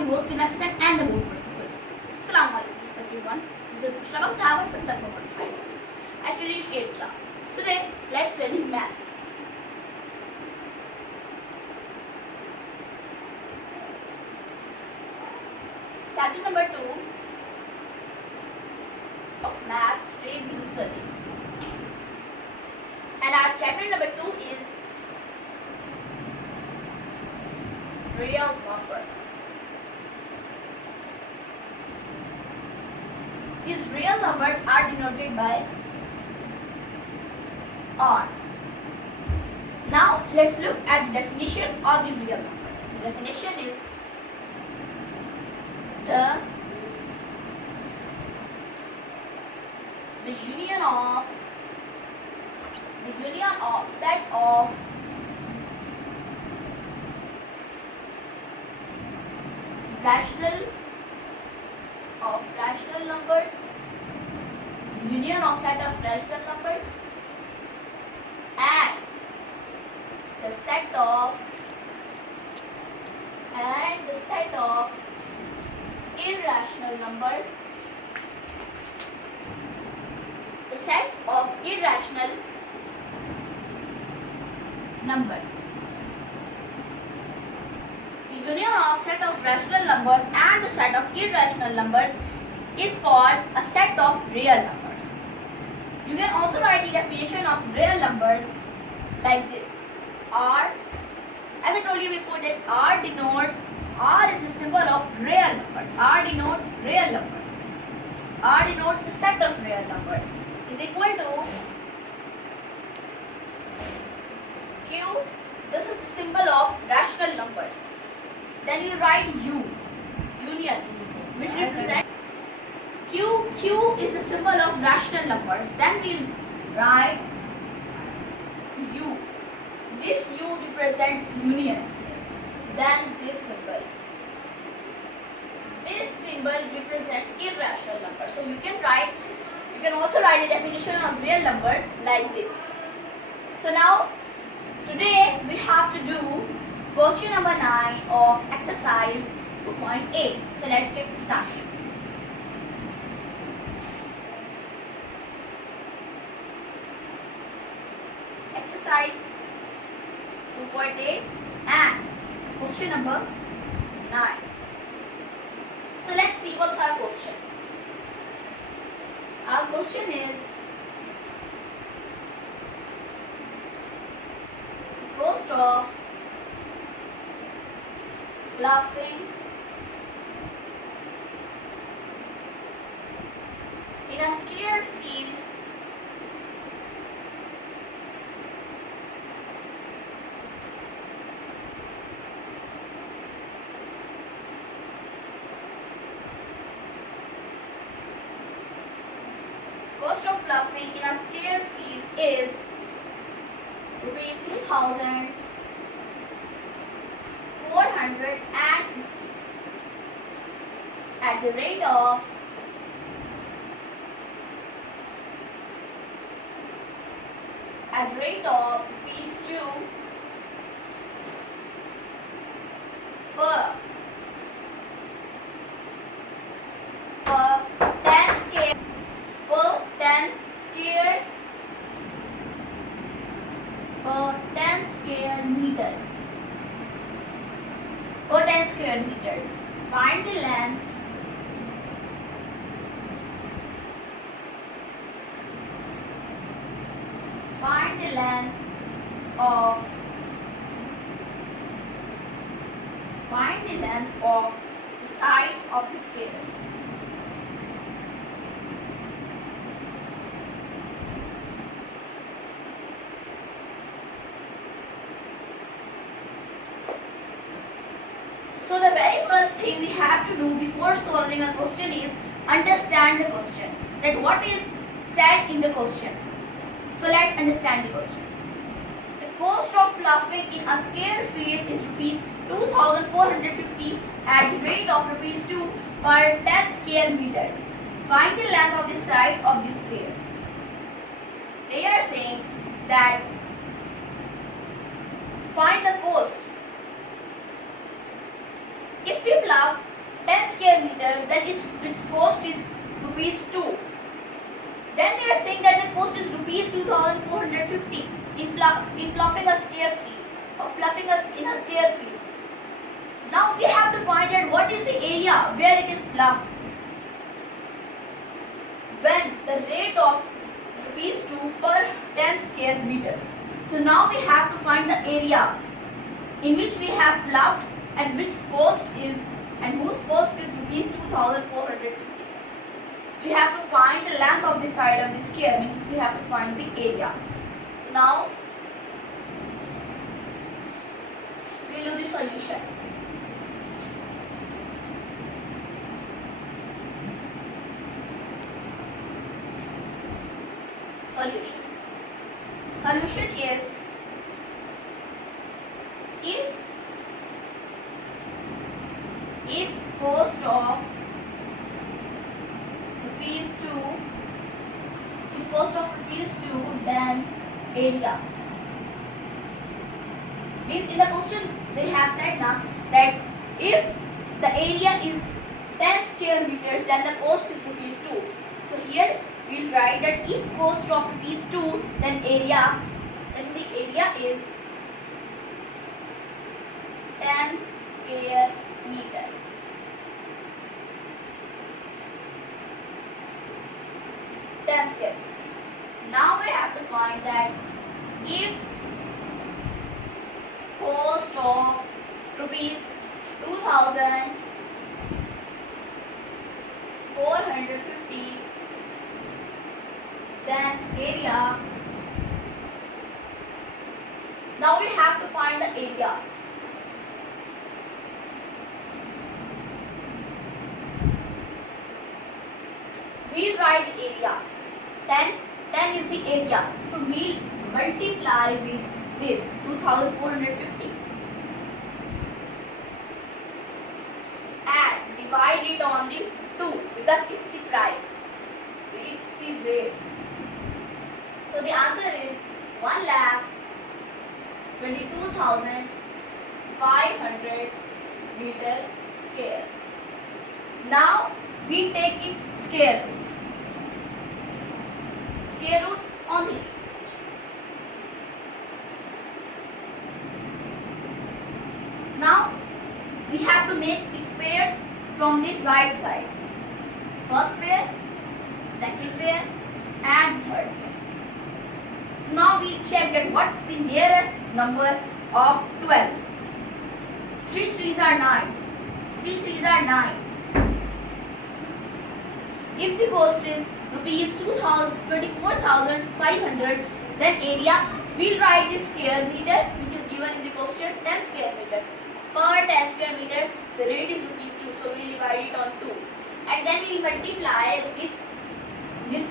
the most beneficent and the most merciful. Assalamu alaikum, respected everyone. This is Mushtaba Tawar from the High School. I studied 8th class. Today, let's study maths. Chapter number 2 of maths today we will study. And our chapter number 2 is real numbers. These real numbers are denoted by R. Now let's look at the definition of the real numbers. The definition is the union of set of rational numbers, the union of set of rational numbers and the set of irrational numbers, the set of irrational numbers. The union of set of rational numbers and the set of irrational numbers is called a set of real numbers. You can also write the definition of real numbers like this. R, as I told you before, that R is the symbol of real numbers. R denotes real numbers. R denotes the set of real numbers is equal to Q. This is the symbol of rational numbers. Then you write U, union, which represents Q. Q is the symbol of rational numbers. Then we write U. This U represents union. Then this symbol. This symbol represents irrational numbers. So you can also write the definition of real numbers like this. So now today we have to do question number 9 of exercise 2.8. So let's get started. Exercise 2.8 and question number 9. So let's see what's our question. Our question is the cost of laughing in a scared field cost of laughing in a scared field is rupees 2,450 at the rate of rupees 2 per 10 square meters. Per 10 square meters. Find the length of the side of the scale. So the very first thing we have to do before solving a question is understand the question. That what is said in the question. So let's understand the question. The cost of ploughing in a square field is rupees 2,450 at the rate of rupees 2 per 10 square meters. Find the length of the side of the square. They are saying that find the cost. If we plough square meters, then its cost is rupees 2. Then they are saying that the cost is rupees 2450 in ploughing a square field, in a square field. Now we have to find out what is the area where it is ploughed. When the rate of rupees 2 per 10 square meters. So now we have to find the area in which we have ploughed and which cost is and whose cost is rupees 2450. We have to find the length of the side of the square, means we have to find the area. So now we will do the solution. Solution is, if cost of rupees 2, then area. Means in the question they have said now that if the area is 10 square meters, then the cost is rupees 2. So here we will write that if cost of rupees 2, then the area is 10 square meters. Now we have to find that if cost of rupees 2450, then area. Now we have to find the area. We write area. 10 is the area. So we'll multiply with this 2450 and divide it on the 2 because it's the price. It's the rate. So the answer is 1,22,500 meter square. Now we take its square root. Square root on the image. Now we have to make its pairs from the right side. First pair, second pair and third pair. So now we'll check that what is the nearest number of 12. 3 3s are 9. 3 3s are 9. If the cost is rupees 24,500, then area, we'll write the square meter which is given in the question 10 square meters. Per 10 square meters the rate is rupees 2, so we'll divide it on 2 and then we'll multiply this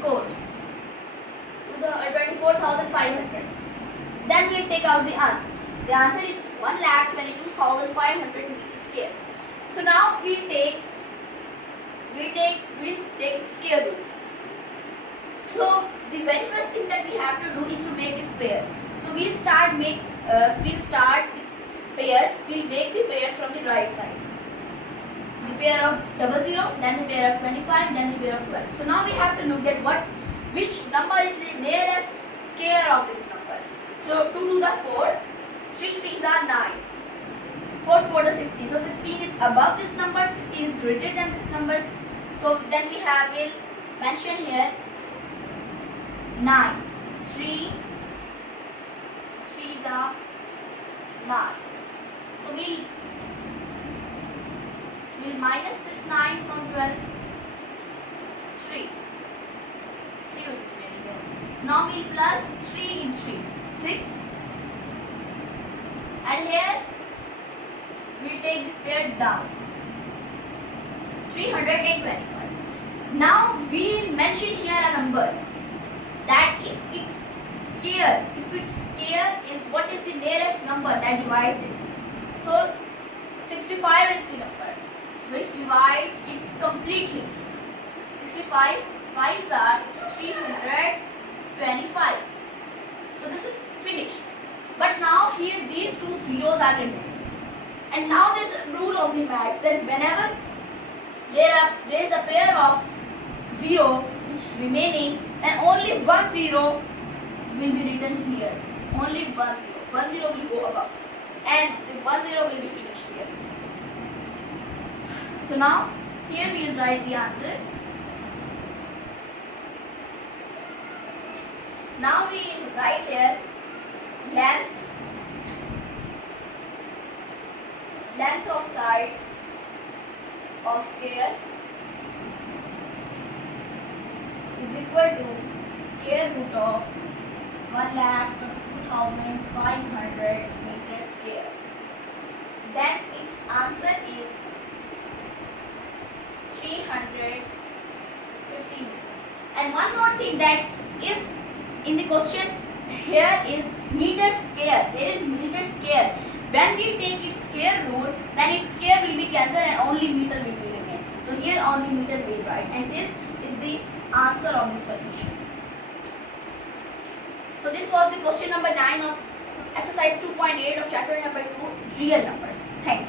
cost to the 24,500. Then we'll take out the answer. The answer is 1,22,500 meter square. So now we'll take square root. So the very first thing that we have to do is to make its pairs. So we'll make the pairs from the right side. The pair of 00, then the pair of 25, then the pair of 12. So now we have to look at which number is the nearest square of this number. So 2 to the 4, 3 3s are 9, 4 4 to 16. So 16 is above this number, 16 is greater than this number. So then will mention here 9. 3 3s are 9. So we'll minus this 9 from 12. 3 will be remaining here. Now we'll plus 3 in 3. 6. And here we'll take this pair down. 325. Now we'll mention here a number that if its square is what is the nearest number that divides it. So 65 is the number which divides it completely. 65 5s are 325. So this is finished. But now here these two zeros are remaining. And now there is a rule of the math that whenever there is a pair of 0 which is remaining, and only one 0 will be written here. Only one 0. One 0 will go above, and the 1 0 will be finished here. So now here we will write the answer. Now we write here length of side of square is equal to square root of 1,02,500 meters square. Then its answer is 350 meters. And one more thing, that if in the question here is meter square, there is meter square. When we take its square root, then its square will be cancelled and only meter will be remain. So here only meter will write, and this is the answer of the solution. So this was the question number 9 of exercise 2.8 of chapter number 2, real numbers. Thank you.